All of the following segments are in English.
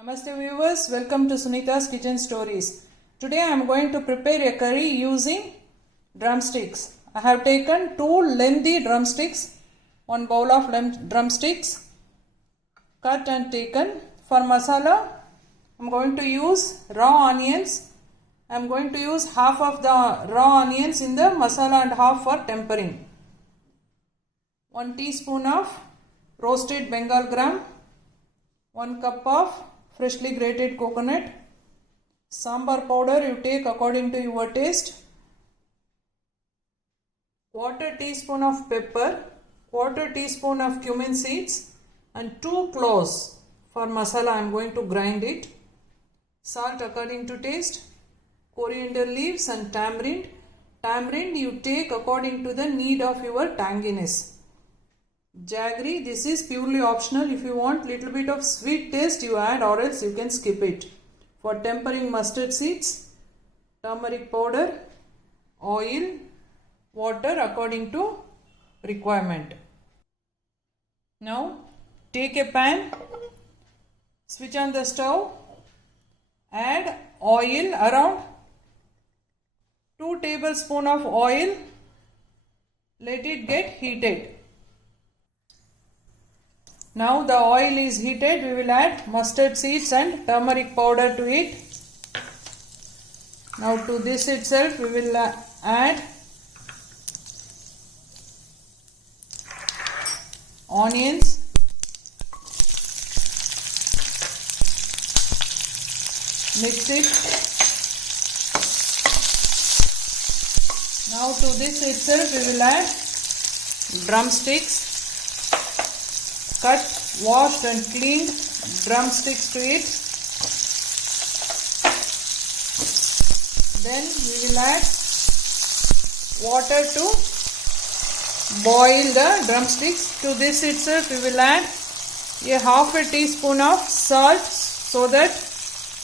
Namaste viewers, welcome to Sunita's Kitchen Stories. Today I am going to prepare a curry using drumsticks. I have taken 2 lengthy drumsticks, 1 bowl of drumsticks, cut and taken. For masala, I am going to use raw onions. I am going to use half of the raw onions in the masala and half for tempering. 1 teaspoon of roasted Bengal gram, 1 cup of freshly grated coconut, sambar powder you take according to your taste, quarter teaspoon of pepper, quarter teaspoon of cumin seeds and 2 cloves. For masala I am going to grind it, salt according to taste, coriander leaves and tamarind. Tamarind you take according to the need of your tanginess. Jaggery, this is purely optional. If you want little bit of sweet taste you add, or else you can skip it. For tempering, mustard seeds, turmeric powder, oil, water according to requirement. Now take a pan, switch on the stove, add oil around 2 tablespoons of oil, let it get heated. Now the oil is heated, we will add mustard seeds and turmeric powder to it. Now to this itself we will add onions, mix it. Now to this itself we will add drumsticks. Cut, washed and cleaned drumsticks to it. Then we will add water to boil the drumsticks. To this itself we will add half a teaspoon of salt so that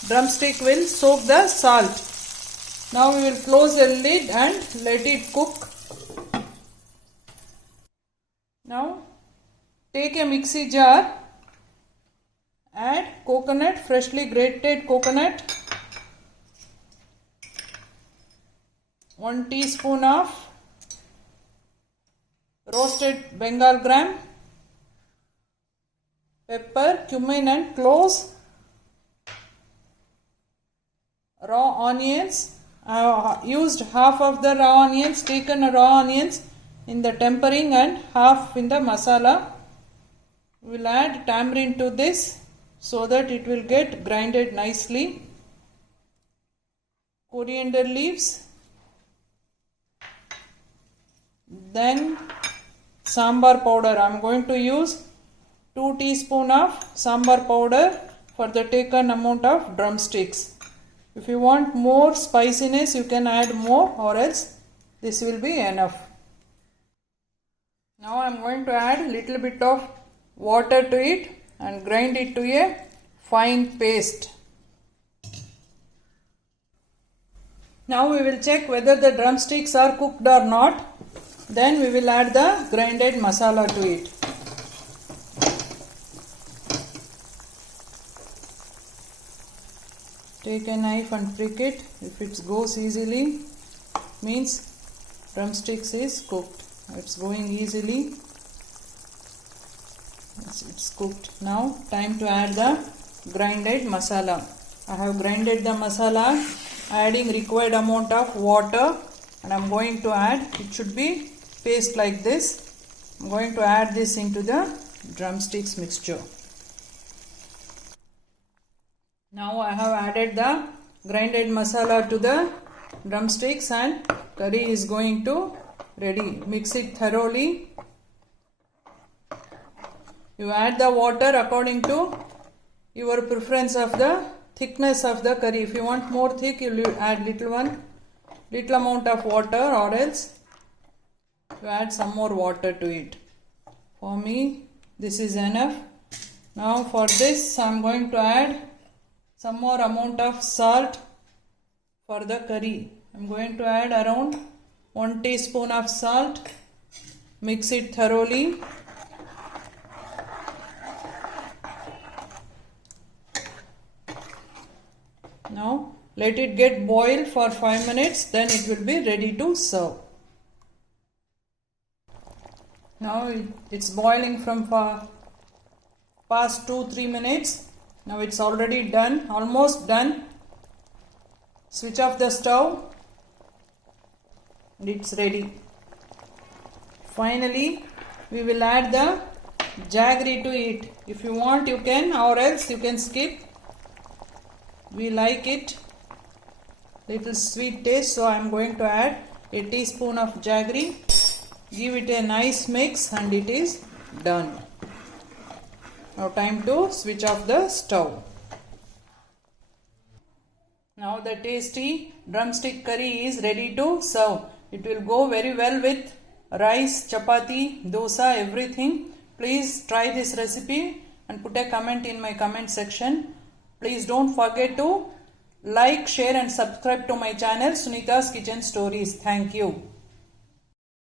drumstick will soak the salt. Now we will close the lid and let it cook. Now take a mixie jar, add coconut, freshly grated coconut, 1 teaspoon of roasted Bengal gram, pepper, cumin and cloves, raw onions. I have used half of the raw onions, taken raw onions in the tempering and half in the masala. We will add tamarind to this so that it will get grinded nicely. Coriander leaves. Then sambar powder. I am going to use 2 teaspoons of sambar powder for the taken amount of drumsticks. If you want more spiciness you can add more, or else this will be enough. Now I am going to add little bit of water to it and grind it to a fine paste. Now we will check whether the drumsticks are cooked or not. Then we will add the grinded masala to it. Take a knife and prick it. If it goes easily, means drumsticks is cooked. It's going easily. It's cooked. Now time to add the grinded masala. I have grinded the masala, adding required amount of water, and I am going to add, it should be paste like this. I am going to add this into the drumsticks mixture. Now I have added the grinded masala to the drumsticks and curry is going to ready. Mix it thoroughly. You add the water according to your preference of the thickness of the curry. If you want more thick, you will add little amount of water, or else you add some more water to it. For me, this is enough. Now for this, I am going to add some more amount of salt for the curry. I am going to add around 1 teaspoon of salt. Mix it thoroughly. Now let it get boiled for 5 minutes, then it will be ready to serve. Now it's boiling from past 2-3 minutes. Now it's already done, almost done. Switch off the stove and it's ready. Finally, we will add the jaggery to it. If you want, you can, or else you can skip. We like it little sweet taste, so I am going to add a teaspoon of jaggery. Give it a nice mix and it is done. Now time to switch off the stove. Now the tasty drumstick curry is ready to serve. It will go very well with rice, chapati, dosa, everything. Please try this recipe and put a comment in my comment section. Please don't forget to like, share and subscribe to my channel Sunita's Kitchen Stories. Thank you.